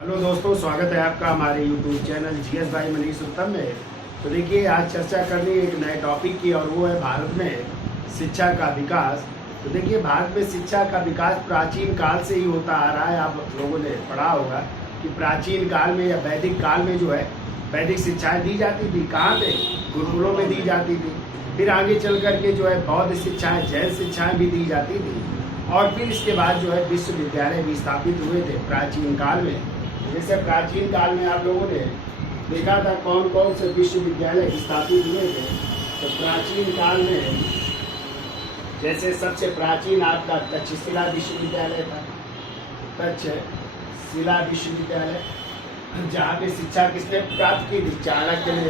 Hello दोस्तों, स्वागत है आपका हमारे YouTube चैनल जीएस भाई मनीष उत्तम में। तो देखिए, आज चर्चा करनी है एक नए टॉपिक की, और वो है भारत में शिक्षा का विकास। तो देखिए, भारत में शिक्षा का विकास प्राचीन काल से ही होता आ रहा है। आप लोगों ने पढ़ा होगा कि प्राचीन काल में या वैदिक काल में जो है वैदिक शिक्षाएं दी जाती थी। कहाँ पे? गुरुकुलों में दी जाती थी। फिर आगे चल करके जो है बौद्ध शिक्षाएं, जैन शिक्षाएं भी दी जाती थी। और फिर इसके बाद जो है विश्वविद्यालय भी स्थापित हुए थे प्राचीन काल में। जैसे प्राचीन काल में आप लोगों ने देखा था कौन कौन से विश्वविद्यालय स्थापित हुए थे। तो प्राचीन काल में जैसे सबसे प्राचीन आपका तक्षशिला विश्वविद्यालय था। तक्षशिला विश्वविद्यालय, जहाँ पे शिक्षा किसने प्राप्त की थी? चाणक्य ने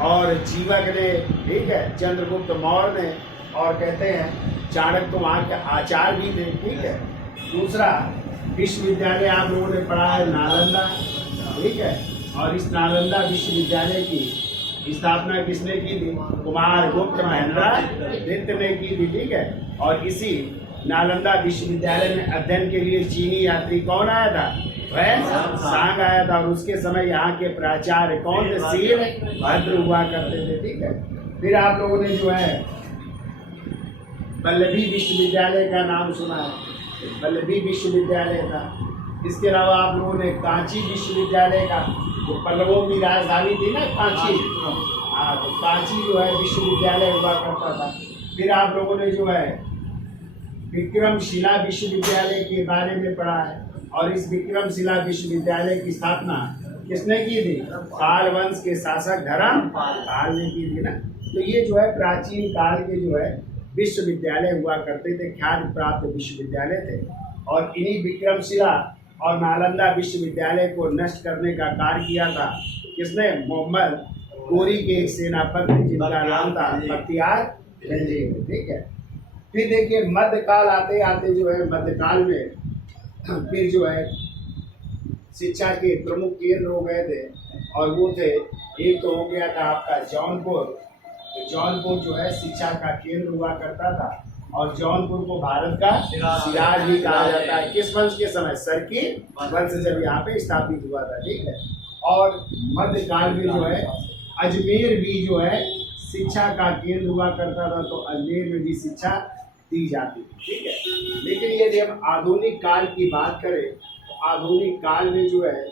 और जीवक ने, ठीक है, चंद्रगुप्त मौर्य ने, और कहते हैं चाणक्य तो वहाँ के आचार्य भी थे, ठीक है। दूसरा विश्वविद्यालय आप लोगों ने पढ़ा है नालंदा, ठीक है। और इस नालंदा विश्वविद्यालय की स्थापना किसने की थी? कुमार गुप्त महेंद्रगुप्त ने की थी, ठीक है। और इसी नालंदा विश्वविद्यालय में अध्ययन के लिए चीनी यात्री कौन आया था? वह सांग आया था। और उसके समय यहाँ के प्राचार्य कौन थे? शीलभद्र हुआ करते थे, ठीक है। फिर आप लोगों ने जो है वल्लभी विश्वविद्यालय का नाम सुना है, वल्लभी विश्वविद्यालय था। इसके अलावा आप लोगों ने कांची विश्वविद्यालय का, जो पल्लवों की राजधानी थी ना कांची, हाँ, तो कांची जो है विश्वविद्यालय हुआ करता था। फिर आप लोगों ने जो है विक्रमशिला विश्वविद्यालय के बारे में पढ़ा है। और इस विक्रमशिला विश्वविद्यालय की स्थापना किसने की थी? पाल वंश के शासक धर्मपाल ने की थी ना। तो ये जो है प्राचीन काल के जो है विश्वविद्यालय हुआ करते थे, ख्याति प्राप्त विश्वविद्यालय थे। और इन्हीं विक्रमशिला और नालंदा विश्वविद्यालय को नष्ट करने का कार्य किया था किसने? मोहम्मद गोरी के एक सेनापति जिनका नाम था बख्तियार खिलजी, ठीक है। फिर देखिए, मध्यकाल आते आते जो है मध्यकाल में फिर जो है शिक्षा के प्रमुख केंद्र हो गए थे। और वो थे, एक तो हो गया था आपका जौनपुर। तो जौनपुर जो है शिक्षा का केंद्र हुआ करता था। और जौनपुर को भारत का सिराज भी कहा जाता है। किस वंश के समय? सरकी वंश जब यहाँ पे स्थापित हुआ था, ठीक है। और मध्यकाल में जो है अजमेर भी जो है शिक्षा का केंद्र हुआ करता था। तो अजमेर में भी शिक्षा दी जाती थी, ठीक है। लेकिन यदि हम आधुनिक काल की बात करें तो आधुनिक काल में जो है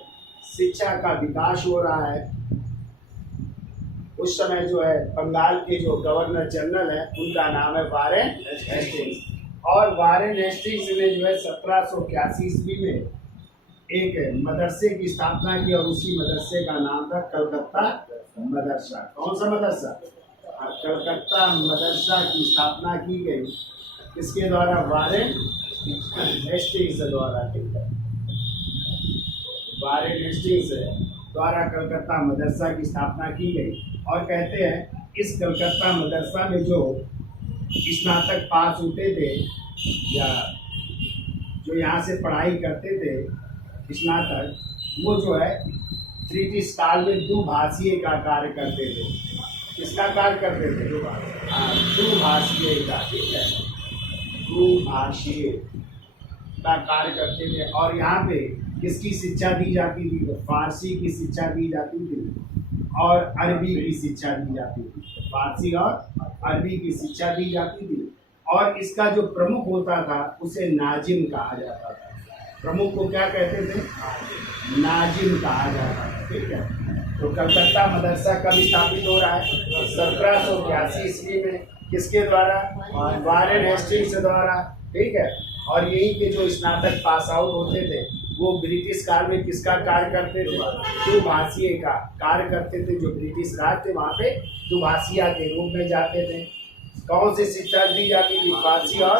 शिक्षा का विकास हो रहा है। उस समय जो है बंगाल के जो गवर्नर जनरल है उनका नाम है वारेन हेस्टिंग्स। और वारेन हेस्टिंग्स ने जो है 1781 ईस्वी में एक मदरसे की स्थापना की। और उसी मदरसे का नाम था कलकत्ता मदरसा। कौन सा मदरसा? कलकत्ता मदरसा की स्थापना की गई किसके द्वारा? वारेन हेस्टिंग्स द्वारा, ठीक है। वारेन हेस्टिंग्स द्वारा कलकत्ता मदरसा की स्थापना की गई। और कहते हैं इस कलकत्ता मदरसा में जो स्नातक पास होते थे या जो यहाँ से पढ़ाई करते थे स्नातक, वो जो है ब्रिटिश काल में दुभाषीय का कार्य करते थे। किसका कार्य करते थे? दुभाषीय का, ठीक है, दुभाषीय का कार्य करते थे। और यहाँ पे किसकी शिक्षा दी जाती थी? तो फारसी की शिक्षा दी जाती थी और अरबी की शिक्षा दी जाती थी। फारसी और अरबी की शिक्षा दी जाती थी। और इसका जो प्रमुख होता था उसे नाजिम कहा जाता था। प्रमुख को क्या कहते थे? नाजिम कहा जाता था, ठीक है। तो कलकत्ता मदरसा कब स्थापित हो रहा है? 1781 ईस्वी में। किसके द्वारा? वारेन हेस्टिंग्स द्वारा, ठीक है। और यही के जो स्नातक पास आउट होते थे वो ब्रिटिश काल में किसका कार्य करते थे? दुभाषीय का कार्य करते थे। जो ब्रिटिश राज थे वहाँ पे दुभाषिया के रूप में जाते थे। कौन सी शिक्षा दी जाती थी? फारसी और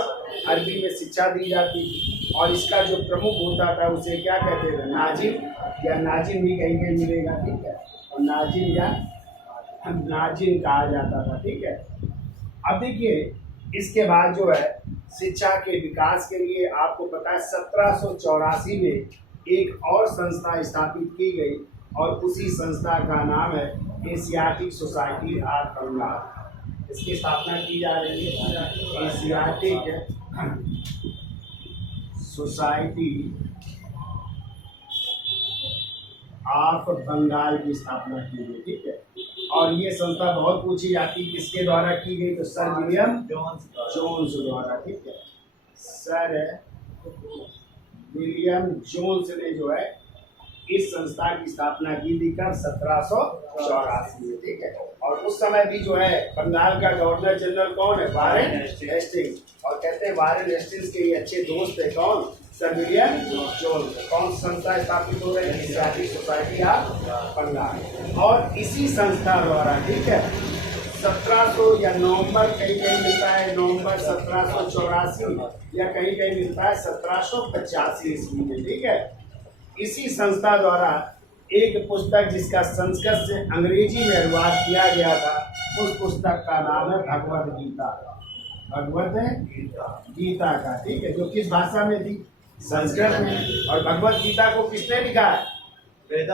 अरबी में शिक्षा दी जाती थी। और इसका जो प्रमुख होता था उसे क्या कहते थे? नाजिम, या नाजिम भी कहीं कहीं मिलेगा, ठीक है। और नाजिम या नाजिम कहा जाता था, ठीक है। अब देखिए, इसके बाद जो है शिक्षा के विकास के लिए आपको पता है 1784 में एक और संस्था स्थापित की गई। और उसी संस्था का नाम है एशियाटिक सोसाइटी ऑफ बंगाल। इसकी स्थापना की जा रही है एशियाटिक सोसाइटी ऑफ बंगाल की स्थापना की गई, ठीक है। और ये संस्था बहुत पूछी जाती, किसके द्वारा की गई, तो सर विलियम जोन्स द्वारा, ठीक है। सर विलियम जोन्स ने जो है इस संस्था की स्थापना की थी कब, 1784 में, ठीक है। और उस समय भी जो है बंगाल का गवर्नर जनरल कौन है, वारेन हेस्टिंग्स। और कहते हैं वारेन हेस्टिंग्स के ये अच्छे दोस्त है कौन, सर विलियम जोन्स। कौन संस्था स्थापित हो रही है, एशियाटिक सोसाइटी ऑफ बंगाल। और इसी संस्था द्वारा, ठीक है, 1700 या नवंबर, कहीं कहीं मिलता है नवंबर 1784 या कहीं कहीं मिलता है 1785 ईस्वी में, ठीक है। इसी संस्था द्वारा एक पुस्तक जिसका संस्कृत से अंग्रेजी में अनुवाद किया गया था, उस पुस्तक का नाम है भगवद गीता। भगवद गीता का, ठीक है, जो किस भाषा में थी, संस्कृत में। और भगवद गीता को किसने लिखा है, वेद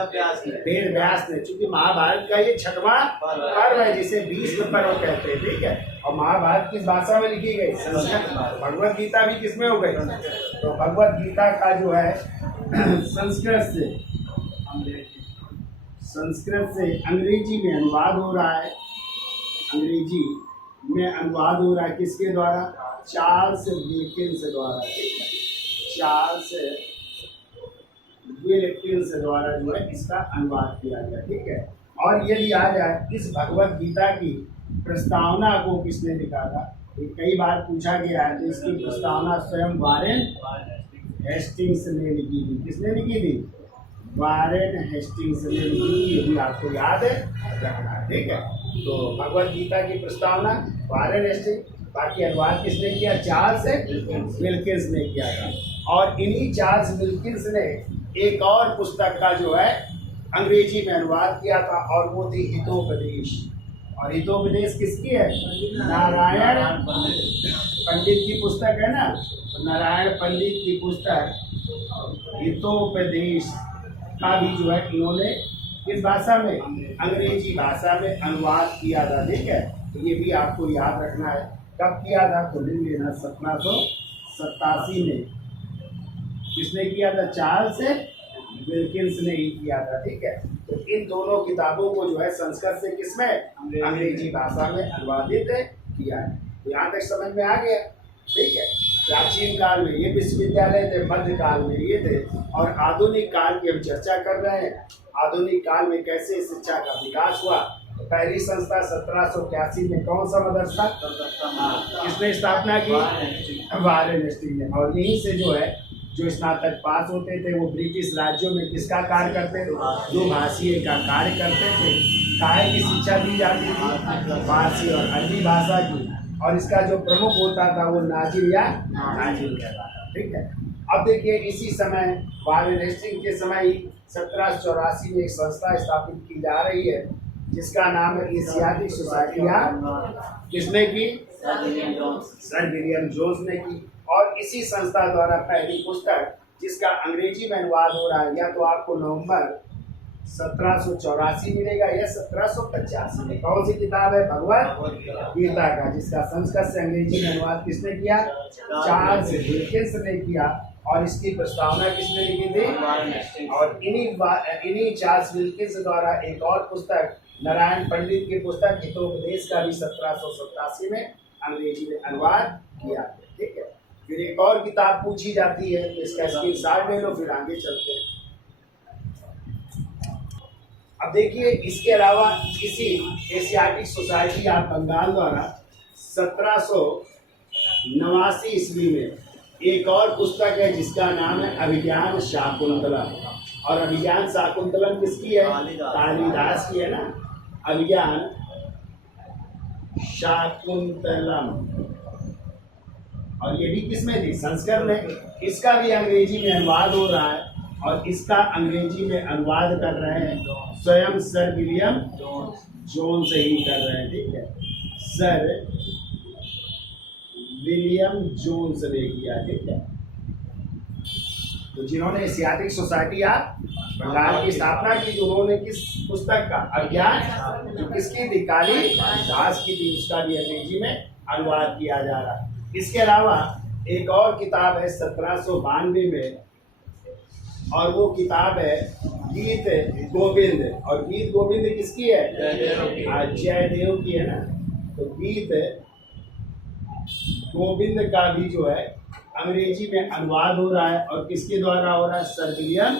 व्यास ने। चूंकि महाभारत का ये 6वां पर्व है जिसे भीष्म पर्व कहते हैं, ठीक है। और महाभारत किस भाषा में लिखी गई, संस्कृत। भगवद गीता भी किसमें हो गई, तो भगवद गीता का जो है संस्कृत से अंग्रेजी में अनुवाद हो रहा है। अंग्रेजी में अनुवाद हो रहा है किसके द्वारा, चार्ल्स विल्किंस द्वारा, ठीक है। चार्ल्स विल्किंस द्वारा जो है इसका अनुवाद किया गया, ठीक है। और यदि आ जाए इस भगवद गीता की प्रस्तावना को किसने लिखा था, ये कई बार पूछा गया है। तो इसकी प्रस्तावना स्वयं वारेन हेस्टिंग्स ने लिखी थी। किसने लिखी थी, वारेन हेस्टिंग्स ने लिखी थी। ये भी आपको याद रखना है, ठीक है। तो भगवद गीता की प्रस्तावना वारेन हेस्टिंग्स, बाकी अनुवाद किसने किया, चार्ल्स विल्किंस ने किया था। और इन्हीं चार्ल्स विल्किंस ने एक और पुस्तक का जो है अंग्रेजी में अनुवाद किया था, और वो थी हितोपदेश। और हितोपदेश किसकी है, नारायण पंडित की पुस्तक है ना। नारायण पंडित की पुस्तक हितोपदेश का भी जो है इन्होंने किस भाषा में, अंग्रेजी भाषा में अनुवाद किया था, ठीक है। तो ये भी आपको याद रखना है। कब किया था, तो लिख लेना, 1787 में। किसने किया था, चार्ल्स विल्किंस ने ही किया था, ठीक है। तो इन दोनों किताबों को जो है संस्कृत से किसमें, अंग्रेजी भाषा में अनुवादित किया है। तो यहाँ तक समझ में आ गया, ठीक है। प्राचीन काल में ये विश्वविद्यालय थे, मध्यकाल में ये थे, और आधुनिक काल की हम चर्चा कर रहे हैं। आधुनिक काल में कैसे शिक्षा का विकास हुआ। तो पहली संस्था 1781 में कौन सा मदरसा, किसने स्थापना की, वारेन हेस्टिंग्स ने। और यहीं से जो है जो स्नातक पास होते थे वो ब्रिटिश राज्यों में किसका कार्य करते थे, दो भाषीय का कार्य करते थे। काय की शिक्षा दी जाती थी, फारसी और अरबी भाषा की। और इसका जो प्रमुख होता था वो नाजिर या नाजिर कहता था, ठीक है। अब देखिए इसी समय वारेन हेस्टिंग्स के समय ही 1784 में एक संस्था स्थापित की जा रही है जिसका नाम है एशियाटिक सोसाइटी ऑफ, किसने की, सर विलियम जोन्स ने की। और इसी संस्था द्वारा पहली पुस्तक जिसका अंग्रेजी में अनुवाद हो रहा है, या तो आपको नवंबर 1784 मिलेगा या 1785 में। कौन सी किताब है, भगवद गीता का, जिसका संस्कृत से अंग्रेजी में अनुवाद किसने किया, चार्ल्स विल्किंस ने किया। और इसकी प्रस्तावना किसने लिखी थी, और इन्हीं चार्ल्स विल्किंस द्वारा एक और पुस्तक नारायण पंडित की पुस्तक हितोपदेश का भी 1787 में अंग्रेजी में अनुवाद किया, ठीक है। फिर एक और किताब पूछी जाती है, तो इसका स्क्रीनशॉट ले लो, फिर आगे चलते हैं। अब देखिए इसके अलावा इसी एशियाटिक सोसाइटी ऑफ बंगाल द्वारा 1789 ईस्वी में एक और पुस्तक है जिसका नाम है अभिज्ञान शाकुंतलम। और अभिज्ञान शाकुंतलम किसकी है, कालिदास की है ना, अभिज्ञान शाकुंतलम। और ये भी किसमें थी, संस्कृत में। इसका भी अंग्रेजी में अनुवाद हो रहा है, और इसका अंग्रेजी में अनुवाद कर रहे हैं स्वयं सर विलियम जोन्स से ही कर रहे हैं, ठीक है। सर विलियम जोन्स ने किया, ठीक है। तो जिन्होंने एशियाटिक सोसाइटी ऑफ बंगाल की स्थापना की, जो उन्होंने किस पुस्तक का, अभिज्ञान, जो किसकी थी, कालिदास की थी, उसका भी अंग्रेजी में अनुवाद किया जा रहा है। इसके अलावा एक और किताब है 1792 में और वो किताब है गीत गोविंद। और गीत गोविंद किसकी है? जयदेव की है ना। तो गीत गोविंद का भी जो है अंग्रेजी में अनुवाद हो रहा है, और किसके द्वारा हो रहा है? सर विलियम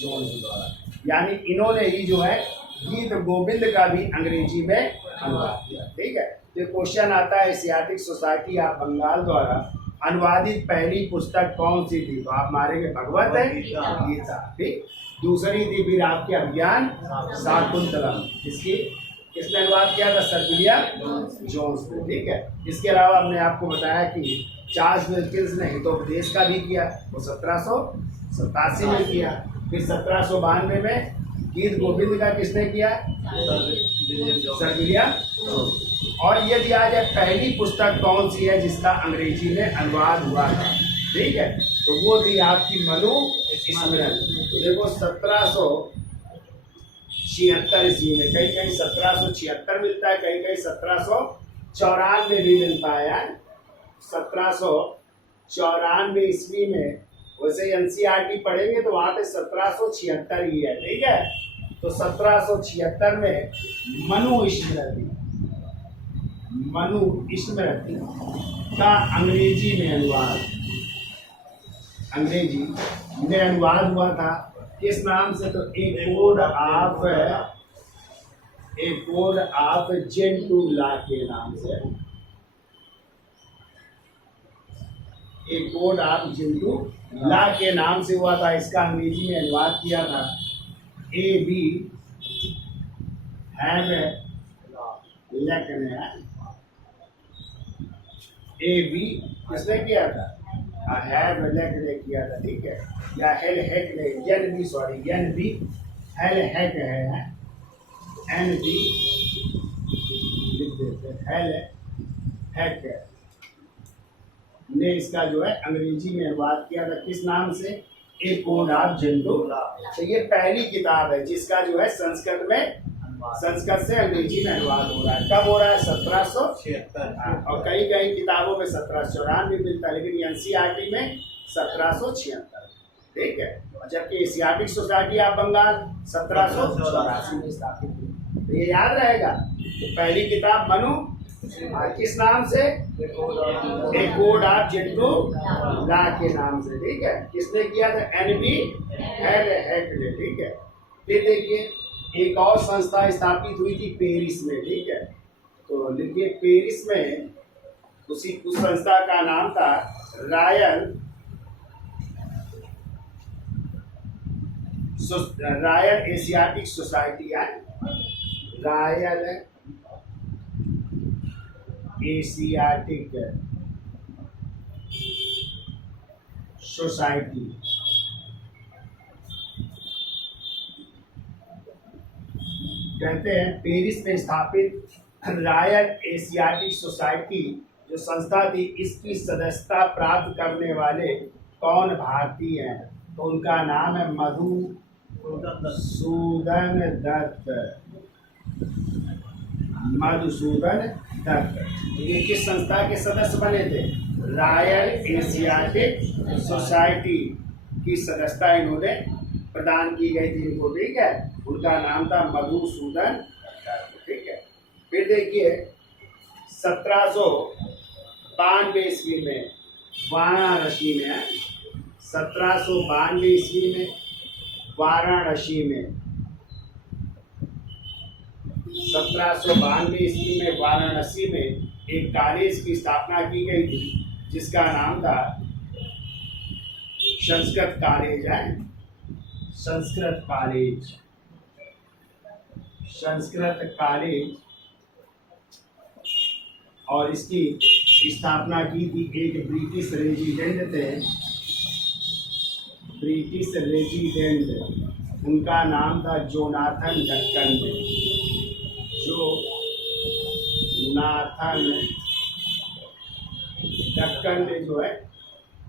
जोन्स द्वारा। यानी इन्होंने ही जो है गीत गोविंद का भी अंग्रेजी में अनुवाद किया। ठीक है। तो क्वेश्चन आता है एशियाटिक सोसाइटी ऑफ बंगाल द्वारा अनुवादित पहली पुस्तक कौन सी थी? तो आप मारेंगे भगवत गीता। ठीक। दूसरी थी फिर आपके अभिज्ञान शाकुंतलम, इसकी किसने अनुवाद किया था? सर विलियम जोन्स ने। ठीक है। इसके अलावा हमने आपको बताया कि चार्ल्स विल्किंस ने हितोपदेश का भी किया, वो 1787 में किया। फिर 1792 में गीत गोविंद का किसने किया? Sir William. और ये दिया जाए पहली पुस्तक कौन सी है जिसका अंग्रेजी में अनुवाद हुआ था? ठीक है। तो वो थी आपकी मनु स्मृति। तो देखो 1776 ईस्वी में, कहीं कहीं 1776 मिलता है, कहीं कहीं 1794 भी मिलता है। 1794 ईस्वी में, वैसे एनसीईआरटी पढ़ेंगे तो वहां पे 1776 ही है। ठीक है। तो 1776 में मनु स्मृति का अंग्रेजी में अनुवाद हुआ था। किस नाम से? तो ए कोड ऑफ जेंटू लॉ के नाम से। ए कोड ऑफ जेंटू लॉ के नाम से हुआ था। इसका अंग्रेजी में अनुवाद किया था A.B. हैवलैक ने। A.B. किसने किया था? हैवलैक ने किया था। ठीक है। या हेलहैक ने, एन.बी. हेलहैक है, N.B. लिख देते हैं, हेलहैक ने इसका जो है अंग्रेजी में अनुवाद किया था। किस नाम से? ए कोड ऑफ जेंटू। तो ये पहली किताब है जिसका जो है संस्कृत से अंग्रेजी में अनुवाद हो रहा है। कब हो रहा है? 1776। और कई कई किताबों में 1794 मिलता है, लेकिन एनसीईआरटी में 1776। ठीक है। और जबकि एशियाटिक सोसाइटी ऑफ बंगाल 1784 में स्थापित हुई। तो ये याद रहेगा। तो पहली किताब मनु किस नाम से? ए कोड ऑफ जेंटू लॉ के नाम से। ठीक है। किसने किया था? N.B. हेलहैक ने। ठीक है। फिर देखिए एक और संस्था स्थापित हुई थी पेरिस में। ठीक है। तो लिखिए पेरिस में उस संस्था का नाम था royal Asiatic society. Royal Asiatic society. कहते हैं पेरिस में स्थापित रॉयल एशियाटिक सोसाइटी जो संस्था थी, इसकी सदस्यता प्राप्त करने वाले कौन भारतीय हैं? तो उनका नाम है मधुसूदन दत्त। ये किस संस्था के सदस्य बने थे? रॉयल एशियाटिक सोसाइटी की सदस्यता इन्होंने प्रदान की गई थी इनको। ठीक है। उनका नाम था मधुसूदन दत्त। ठीक है। फिर देखिए 1792 ईस्वी में वाराणसी में 1792 ईस्वी में वाराणसी में 1792 ईस्वी में वाराणसी में एक कॉलेज की स्थापना की गई थी जिसका नाम था संस्कृत कॉलेज। और इसकी स्थापना की थी एक ब्रिटिश रेजिडेंट, उनका नाम था जोनाथन डक्कन ने जो है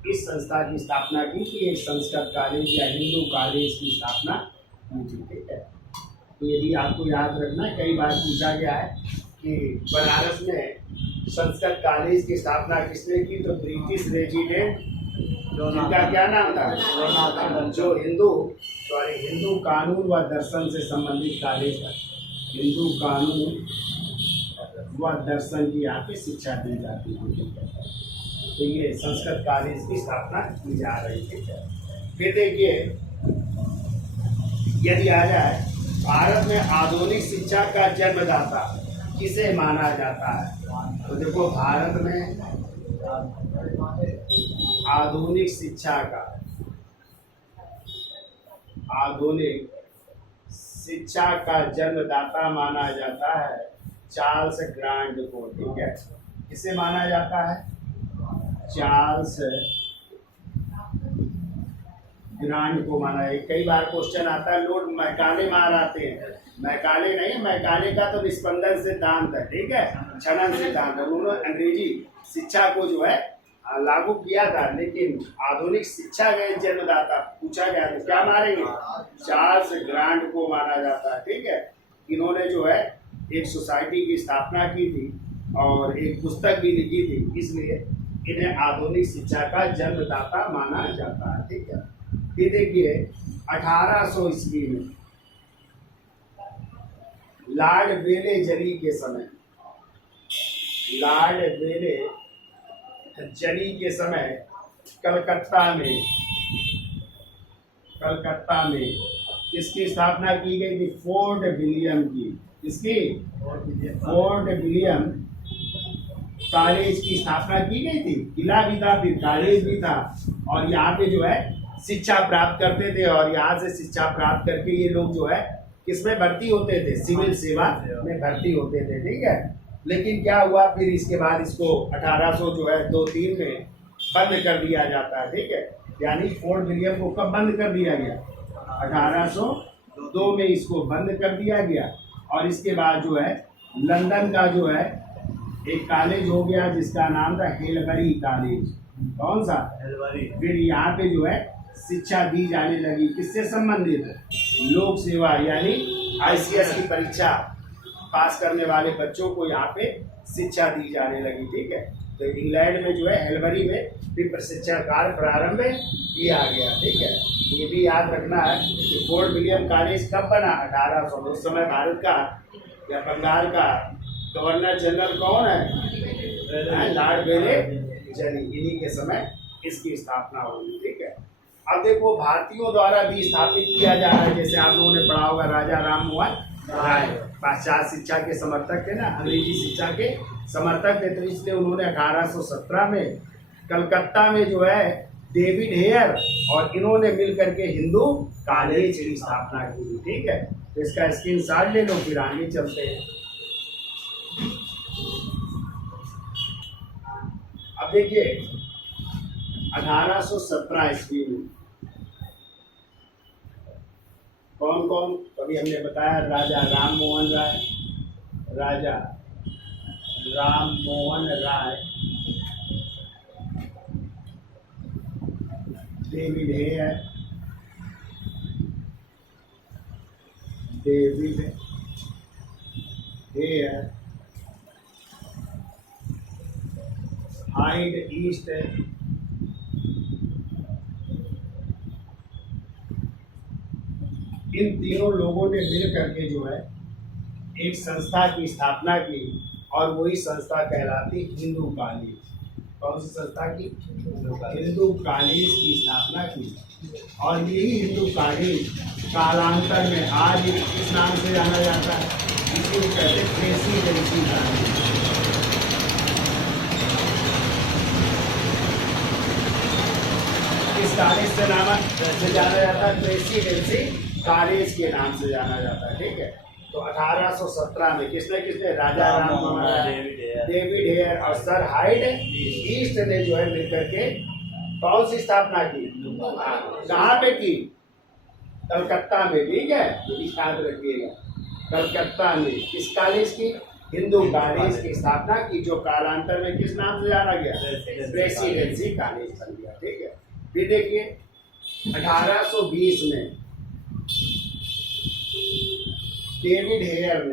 इस संस्था की स्थापना की थी। एक संस्कृत कॉलेज या हिंदू कॉलेज की स्थापना की थी। ठीक है। तो ये भी आपको याद रखना है। कई बार पूछा गया है कि बनारस में संस्कृत कॉलेज की स्थापना किसने की? तो ब्रिटिश रेजिडेंट जिनका क्या नाम था? जो हिंदू कानून व दर्शन से संबंधित कॉलेज था। हिंदू कानून व दर्शन की यहाँ पे शिक्षा दी जाती थी। तो ये संस्कृत कॉलेज की स्थापना की जा रही थी। फिर देखिए, यदि आ जाए भारत में आधुनिक शिक्षा का जन्मदाता किसे माना जाता है, तो देखो भारत में आधुनिक शिक्षा का जन्मदाता माना जाता है चार्ल्स ग्रांट को। ठीक है, किसे माना जाता है? चार्ल्स ग्रांट को माना है। कई बार क्वेश्चन आता है, लोग मैकाले मार आते हैं। मैकाले नहीं, मैकाले का तो निस्पंदन सिद्धांत है। ठीक है, छनन सिद्धांत है। उन्होंने अंग्रेजी शिक्षा को जो है लागू किया था, लेकिन आधुनिक शिक्षा के जन्मदाता पूछा गया तो क्या मारेंगे? चार्ल्स ग्रांट को माना जाता है। ठीक है, इन्होंने जो है एक सोसाइटी की स्थापना की थी और एक पुस्तक भी लिखी थी, इसलिए इन्हें आधुनिक शिक्षा का जन्मदाता माना जाता है। ठीक है, फिर देखिए 1800 ईस्वी में लॉर्ड बेले जरी के समय, कलकत्ता में किसकी स्थापना की गई थी? फोर्ट विलियम की। किसकी? फोर्ट विलियम कॉलेज की स्थापना की गई थी। किला भी था, फिर कॉलेज भी था, और यहाँ पे जो है शिक्षा प्राप्त करते थे। और यहाँ से शिक्षा प्राप्त करके ये लोग जो है किसमें भर्ती होते थे? सिविल सेवा में भर्ती होते थे। ठीक है, लेकिन क्या हुआ फिर इसके बाद इसको 1800 जो है 2-3 में बंद कर दिया जाता है। ठीक है, यानी फोर्ट विलियम को कब बंद कर दिया गया? 1802 में इसको बंद कर दिया गया। और इसके बाद जो है लंदन का जो है एक कॉलेज हो गया जिसका नाम था हेलबरी कॉलेज। कौन सा? हेलबरी। फिर यहाँ पे जो है शिक्षा दी जाने लगी, किससे संबंधित? लोक सेवा, यानी ICS की परीक्षा पास करने वाले बच्चों को यहाँ पे शिक्षा दी जाने लगी। ठीक है, तो इंग्लैंड में जो है हेलबरी में भी प्रशिक्षण कार्य प्रारंभ किया गया। ठीक है, ये भी याद रखना है कि फोर्ट विलियम कॉलेज कब बना? 1800 में। उस समय भारत का या बंगाल का गवर्नर जनरल कौन है? लॉर्ड बेले जरी। इन्हीं के समय इसकी स्थापना हुई। ठीक है, अब देखो भारतीयों द्वारा भी स्थापित किया जा रहा है। जैसे आप लोगों ने पढ़ा होगा राजा राम मोहन राय पाश्चात्य शिक्षा के समर्थक थे ना, अंग्रेजी शिक्षा के समर्थक थे, तो इसलिए उन्होंने 1817 में कलकत्ता में जो है डेविड हेयर और इन्होंने मिल करके हिंदू कॉलेज की स्थापना की। ठीक है, तो इसका स्क्रीनशॉट ले लो, फिर आगे चलते हैं। अब देखिए 1817 ईस्वी में कौन कौन? अभी हमने बताया राजा Ram Mohan Roy, David Hare, hide east, इन तीनों लोगों ने मिल करके जो है एक संस्था की स्थापना की, और वही संस्था कहलाती हिंदू कॉलेज। कौन सी संस्था की? हिंदू कॉलेज की स्थापना की। और यही हिंदू कॉलेज कालांतर में आज किस नाम से जाना जाता है? इसी को कहते हैं प्रेसिडेंसी कॉलेज। इस कॉलेज से नाम से जाना जाता है, प्रेसिडेंसी कॉलेज के नाम से जाना जाता है। ठीक है, तो 1817 में किसने राजा राम मोहन राय, डेविड हेयर और सर हाइड ईस्ट ने जो है मिलकर के कौन सी स्थापना की? कहाँ पे की? कलकत्ता में। ठीक है, याद रखिएगा, कलकत्ता में। किस कॉलेज की? हिंदू कॉलेज की स्थापना की, जो कालांतर में किस नाम से जाना गया? प्रेसिडेंसी कॉलेज बन गया। ठीक है, फिर देखिए 1820 में डेविड हेयर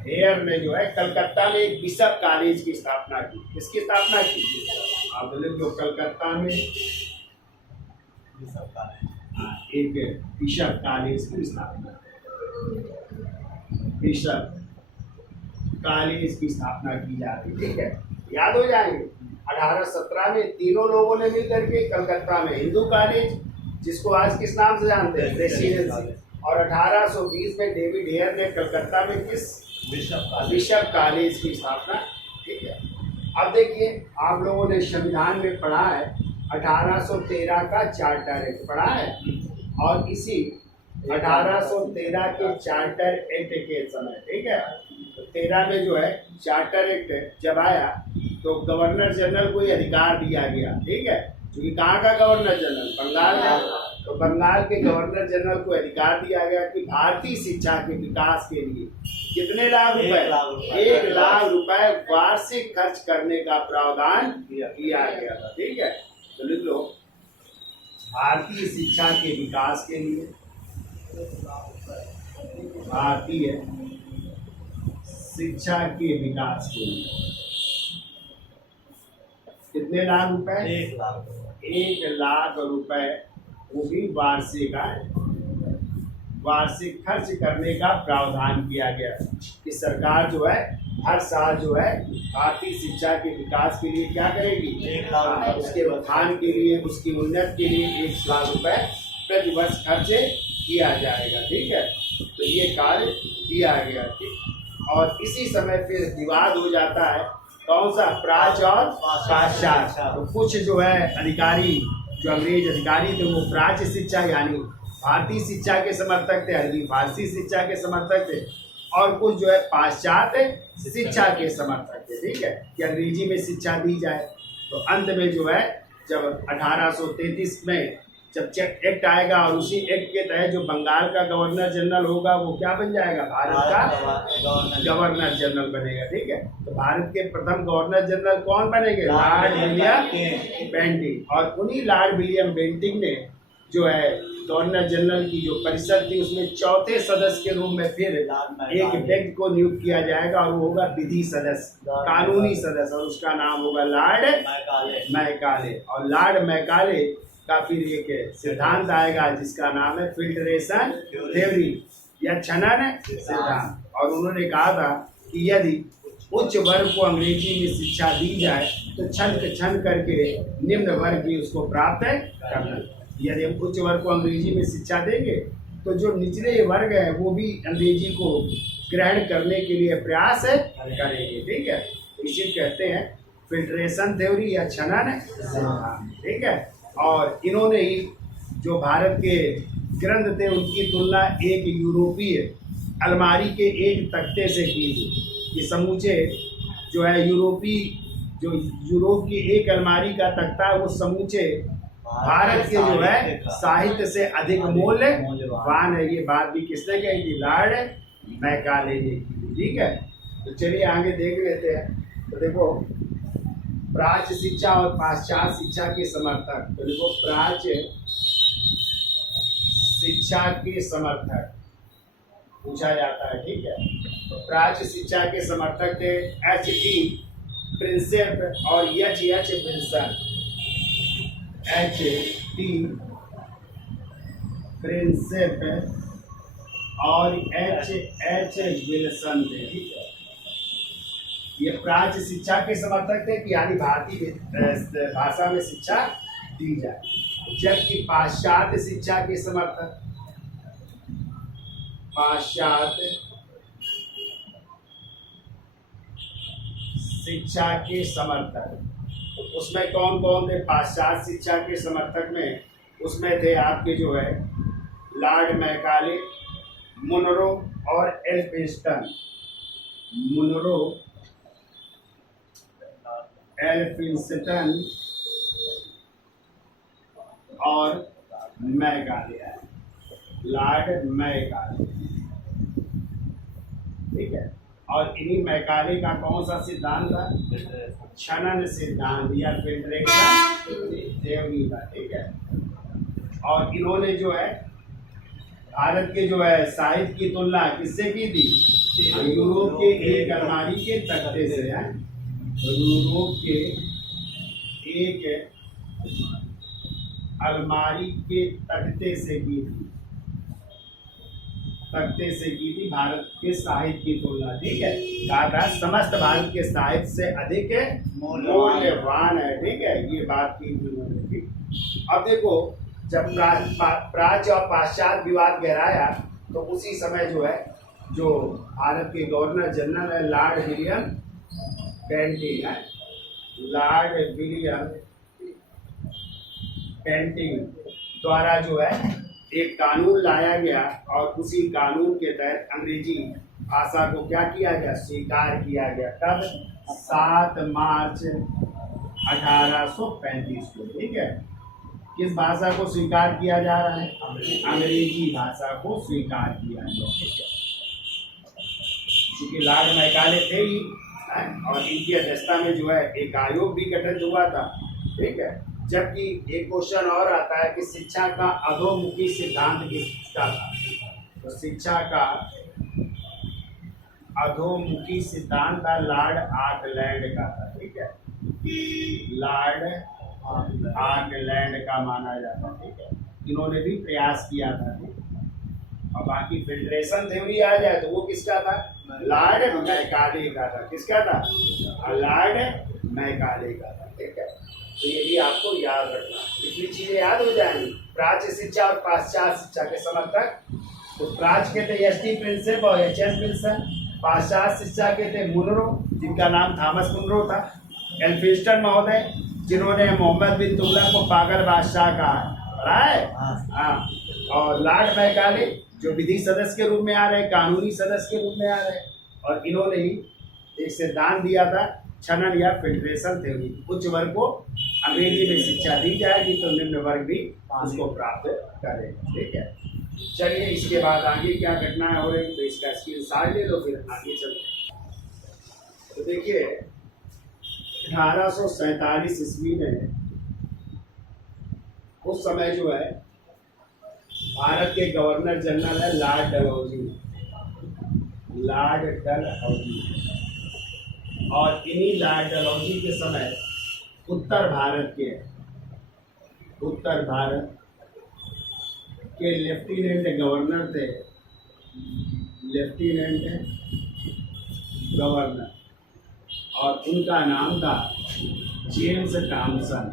हेयर ने जो है कलकत्ता में एक बिशप कॉलेज की स्थापना की। किसकी स्थापना की? आप बोले जो कलकत्ता में एक बिशप कॉलेज की स्थापना, बिशप कॉलेज की स्थापना की जा रही। ठीक है, याद हो जाएंगे। 1817 में तीनों लोगों ने मिलकर के कलकत्ता में हिंदू कॉलेज, जिसको आज किस नाम से जानते हैं? प्रेसिडेंसी। और 1820 में डेविड हेयर ने कलकत्ता में किस? बिशप कॉलेज की स्थापना। ठीक है, अब देखिए आप लोगों ने संविधान में पढ़ा है 1813 का चार्टर एक्ट पढ़ा है, और इसी 1813 के चार्टर एक्ट के समय, ठीक है, तो 13 में जो है चार्टर एक्ट जब आया तो गवर्नर जनरल को ये अधिकार दिया गया। ठीक है, क्योंकि कहाँ का गवर्नर जनरल? बंगाल का। तो बंगाल के गवर्नर जनरल को अधिकार दिया गया कि भारतीय शिक्षा के विकास के लिए कितने लाख रुपए? 1 लाख रुपए वार्षिक खर्च करने का प्रावधान किया गया था। ठीक है, तो लिख लो, भारतीय शिक्षा के विकास के लिए, भारतीय शिक्षा के विकास के लिए कितने लाख रुपए? 1 लाख रुपए, वो भी वार्षिक खर्च करने का प्रावधान किया गया कि सरकार जो है हर साल जो है भारतीय शिक्षा के विकास के लिए क्या करेगी? 1 लाख, उसके उत्थान के लिए, उसकी उन्नति के लिए 1 लाख रुपए प्रति वर्ष खर्च किया जाएगा। ठीक है, तो ये कार्य किया गया। ठीक, और इसी समय फिर विवाद हो जाता है, कौन सा? प्राच्य और पाश्चात्य। तो कुछ जो है अधिकारी, जो अंग्रेज अधिकारी थे, वो प्राच्य शिक्षा यानी भारतीय शिक्षा के समर्थक थे, अरबी फारसी शिक्षा के समर्थक थे, और कुछ जो है पाश्चात्य शिक्षा के समर्थक थे। ठीक है, कि अंग्रेजी में शिक्षा दी जाए। तो अंत में जो है जब 1833 में जब एक्ट आएगा, और उसी एक्ट के तहत जो बंगाल का गवर्नर जनरल होगा वो क्या बन जाएगा? भारत का गवर्नर जनरल बनेगा। ठीक है, तो भारत के प्रथम गवर्नर जनरल कौन बनेंगे? Lord William Bentinck. और उन्हीं लॉर्ड विलियम बेंटिंग ने जो है गवर्नर जनरल की जो परिषद थी उसमें चौथे सदस्य के रूप में फिर एक व्यक्ति को नियुक्त किया जाएगा, और वो होगा विधि सदस्य, कानूनी सदस्य, और उसका नाम होगा लॉर्ड मैकाले। और लॉर्ड मैकाले का फिर एक सिद्धांत आएगा जिसका नाम है फिल्ट्रेशन थ्योरी या छनन सिद्धांत। और उन्होंने कहा था कि यदि उच्च वर्ग को अंग्रेजी में शिक्षा दी जाए तो छन करके निम्न वर्ग भी उसको प्राप्त करना। यदि हम उच्च वर्ग को अंग्रेजी में शिक्षा देंगे तो जो निचले वर्ग है वो भी अंग्रेजी को ग्रहण करने के लिए प्रयास करेंगे। ठीक है, इसे कहते हैं फिल्ट्रेशन थ्योरी या छनन सिद्धांत। ठीक है, और इन्होंने ही जो भारत के ग्रंथ थे उनकी तुलना एक यूरोपीय अलमारी के एक तख्ते से की थी। ये समूचे जो है यूरोप की एक अलमारी का तख्ता है, वो समूचे भारत के जो है साहित्य से अधिक मूल्यवान है। ये बात भी किसने कही थी? लॉर्ड मैकाले ने की। ठीक है, तो चलिए आगे देख लेते हैं। तो देखो, प्राच्य शिक्षा और पाश्चात्य शिक्षा के समर्थक। तो देखो, प्राच्य शिक्षा के समर्थक पूछा जाता है। ठीक है, तो प्राच्य शिक्षा के समर्थक थे H.T. प्रिंसेप और H.H. विल्सन। H.T. प्रिंसेप और H.H. विल्सन थे। ठीक है, ये प्राच्य शिक्षा के समर्थक थे कि यानी भारतीय भाषा में शिक्षा दी जाए, जबकि पाश्चात्य शिक्षा के समर्थक, पाश्चात्य शिक्षा के समर्थक, तो उसमें कौन कौन थे? पाश्चात्य शिक्षा के समर्थक में उसमें थे आपके जो है लॉर्ड मैकाले, मुनरो और एल्फिंस्टन। मुनरो, एल्फिंस्टन और मैकाले, लॉर्ड मैकाले। ठीक है, और इन्हीं मैकाले का कौन सा सिद्धांत था? छनन सिद्धांत या फिल्ट्रेशन थ्योरी था। ठीक है, और इन्होंने जो है भारत के जो है साहित्य की तुलना किससे की थी? यूरोप के एक अलमारी के तख्ते से है। यूरोप के एक अलमारी के तख्ते से की थी, तख्ते से की थी भारत के साहित्य की तुलना। ठीक है, कहा था समस्त भारत के साहित्य से अधिक मूल्यवान है। ठीक है, ये बात की थी उन्होंने। ठीक, अब देखो जब प्राच्य और पाश्चात्य विवाद गहराया तो उसी समय जो है जो भारत के गवर्नर जनरल है लॉर्ड विलियम बेंटिंग है, लॉर्ड विलियम बेंटिंग द्वारा जो है एक कानून लाया गया और उसी कानून के तहत अंग्रेजी भाषा को क्या किया गया? स्वीकार किया गया। कब? 7 मार्च 1835 को। ठीक है, किस भाषा को स्वीकार किया जा रहा है? अंग्रेजी भाषा को स्वीकार किया गया। क्योंकि लॉर्ड मैकाले थे ही और इनकी अध्यक्षता में जो है एक आयोग भी गठित हुआ था। ठीक है, जबकि एक क्वेश्चन और आता है कि शिक्षा का अधोमुखी सिद्धांत किसका था? तो शिक्षा का अधोमुखी सिद्धांत था लॉर्ड ऑकलैंड का था। ठीक है, लॉर्ड ऑकलैंड का माना जाता है। ठीक है, इन्होंने भी प्रयास किया था। और बाकी फिल्ट्रेशन थ्योरी आ जाए तो वो किसका था? लॉर्ड मैकाले का था। किसका था? लॉर्ड मैकाले का था। ठीक है, तो ये भी आपको याद रखना। इतनी चीजें याद हो जाएंगी। प्राच्य शिक्षा और पाश्चात्य शिक्षा के समर्थक तो प्राच्य के थे एस टी प्रिंसेप और एच एस विल्सन। पाश्चात्य शिक्षा के थे मुनरो, जिनका नाम थॉमस मुनरो था। एल्फिंस्टन महोदय, जिन्होंने मोहम्मद बिन तुगलक को पागल बादशाह कहा, पढ़ा है? हाँ। और लॉर्ड मैकाले जो विधि सदस्य के रूप में आ रहे, कानूनी सदस्य के रूप में आ रहे, और इन्होंने ही एक सिद्धांत दिया था छनन या फिल्ट्रेशन थ्योरी। उच्च वर्ग को अंग्रेजी में शिक्षा दी जाएगी तो निम्न वर्ग भी उसको प्राप्त करेगा। ठीक है, चलिए इसके बाद आगे क्या घटनाएं हो रही तो इसका स्क्रीनशॉट ले लो, फिर आगे चलते। तो देखिए 1847 ईस्वी में उस समय जो है भारत के गवर्नर जनरल है लॉर्ड डलहौजी, लॉर्ड डलहौजी। और इन्हीं लॉर्ड डलहौजी के समय उत्तर भारत के लेफ्टिनेंट गवर्नर थे, लेफ्टिनेंट गवर्नर, और उनका नाम था जेम्स टॉमसन,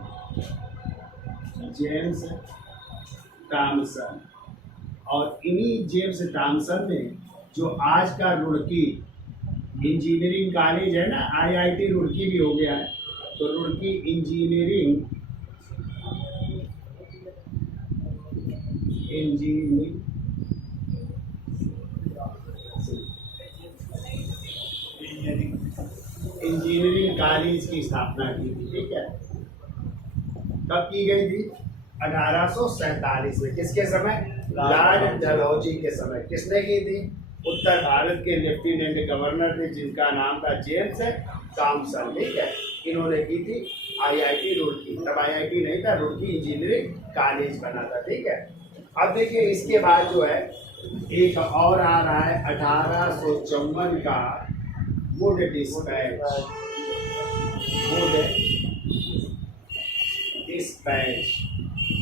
जेम्स टॉमसन। और इन्हीं जेम्स टॉमसन ने जो आज का रुड़की इंजीनियरिंग कॉलेज है ना, IIT रुड़की भी हो गया है, तो रुड़की इंजीनियरिंग कॉलेज की स्थापना की थी। ठीक है, कब की गई थी? 1847 में। किसके समय? लॉर्ड डलहौजी के समय। किसने की थी? उत्तर भारत के लेफ्टिनेंट गवर्नर थे जिनका नाम था जेम्स टॉमसन। ठीक है, इन्होंने की थी IIT रुड़की। तब IIT नहीं था, रुड़की इंजीनियरिंग कॉलेज बना था। ठीक है, अब देखिए इसके बाद जो है एक और आ रहा है 1854 का वुड डिस्पैच।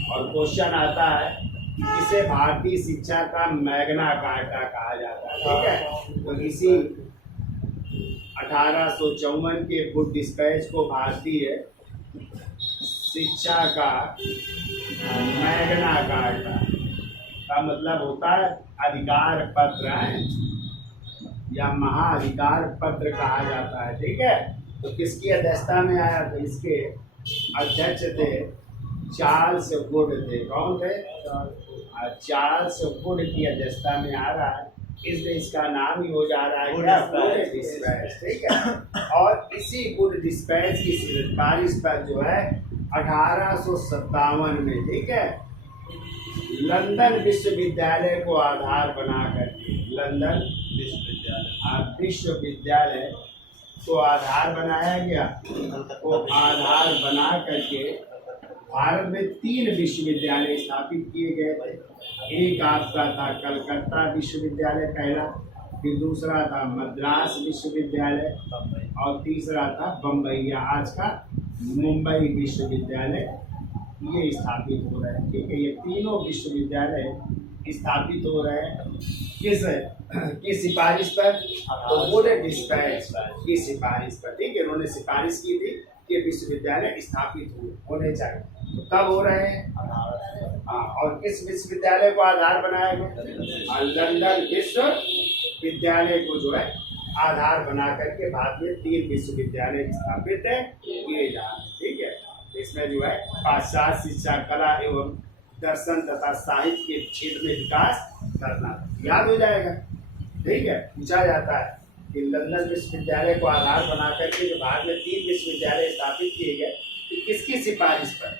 और क्वेश्चन आता है कि इसे भारतीय शिक्षा का मैग्ना कार्टा कहा जाता है। ठीक है, तो इसी 1854 के वुड डिस्पैच को भारतीय शिक्षा का मैग्ना कार्टा का मतलब होता है अधिकार पत्र है या महाअधिकार पत्र कहा जाता है। ठीक है, तो किसकी अध्यक्षता में आया? तो इसके अध्यक्ष थे चार्ल्स वुड थे। कौन थे? चार्ल्स वुड की अध्यक्षता में आ रहा है, इसलिए इसका नाम ही हो जा रहा है वुड डिस्पैच। ठीक है, और इसी वुड डिस्पैच की सिफारिश पर जो है 1857 में, ठीक है, लंदन विश्वविद्यालय को आधार बना करके, लंदन विश्वविद्यालय को आधार बनाया गया। को आधार बना करके भारत में 3 विश्वविद्यालय स्थापित किए गए थे। एक आपका था कलकत्ता विश्वविद्यालय पहला, फिर दूसरा था मद्रास विश्वविद्यालय और तीसरा था बम्बई या आज का मुंबई विश्वविद्यालय, ये स्थापित हो रहे हैं। ठीक है, ये तीनों विश्वविद्यालय स्थापित हो रहे हैं किस सिफारिश पर? तो बोर्ड डिस्पैच की सिफारिश पर। ठीक है, उन्होंने सिफारिश की थी कि विश्वविद्यालय स्थापित होने चाहिए। तो कब हो रहे हैं? और किस विश्वविद्यालय को आधार बनाया गया? लंदन विश्वविद्यालय को जो है आधार बना करके बाद में 3 विश्वविद्यालय स्थापित किए जा रहे हैं। ठीक है, इसमें जो है पाश्चात्य शिक्षा, कला एवं दर्शन तथा साहित्य के क्षेत्र में विकास करना याद हो जाएगा। ठीक है, पूछा जाता है कि लंदन विश्वविद्यालय को आधार बना करके जो बाद में 3 विश्वविद्यालय स्थापित किए गए, तो किसकी सिफारिश पर?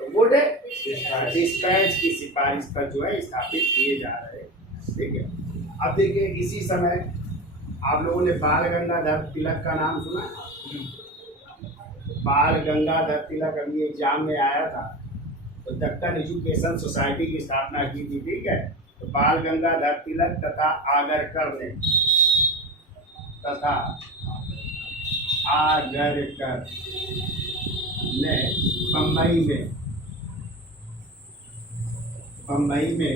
तो वो डिस्पैच की सिफारिश पर जो है स्थापित किए जा रहे हैं। ठीक है, अब देखिए इसी समय आप लोगों ने बाल गंगाधर तिलक का नाम सुना? बाल गंगाधर तिलक अभी एग्जाम में आया था, तो दक्कन एजुकेशन सोसाइटी की स्थापना की थी। ठीक है, तो बाल गंगाधर तिलक तथा आगरकर ने बम्बई में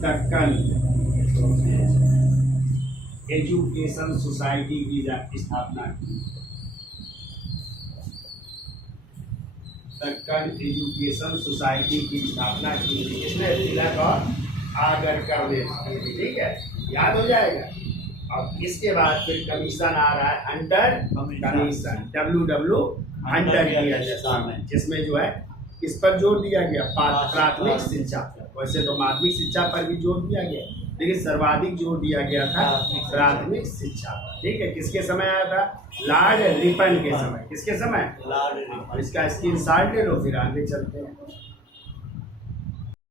दक्कन एजुकेशन सोसाइटी की स्थापना की। दक्कन एजुकेशन सोसाइटी की स्थापना की थी। इसने तिलक और आगरकर ने की थी। ठीक है, याद हो जाएगा। अब इसके बाद फिर कमीशन आ रहा है, हंटर कमीशन, WW हंटर की, जिसमें जो है किस पर जोर दिया गया? प्राथमिक शिक्षा। वैसे तो माध्यमिक शिक्षा पर भी जोर दिया गया, लेकिन सर्वाधिक जोर दिया गया था प्राथमिक शिक्षा पर। ठीक है, किसके समय आया था? लॉर्ड रिपन के समय। किसके समय? Lord Ripon. इसका स्क्रीनशॉट ले लो, फिर आगे चलते हैं।